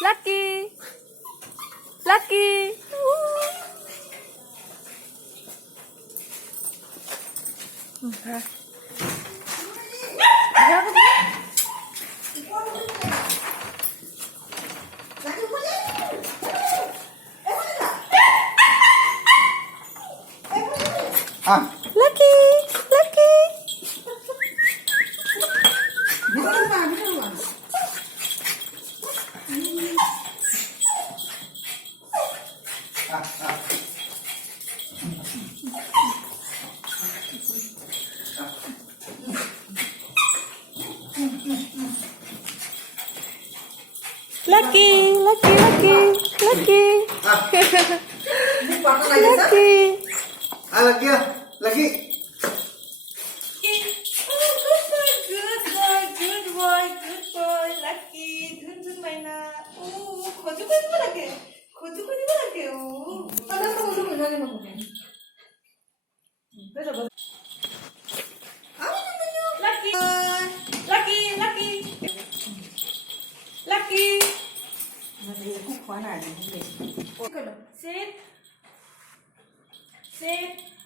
Lucky, Lucky. 가. 아, Lucky, Lucky. Lucky, Lucky, Lucky, Lucky. Lucky. lagi ya, lagi. Good boy, Lucky. 든든 마이나. 오, 거짓말하게. 거짓말하게. 오. Lucky. Lucky, Lucky. Lucky. Sit. Sit.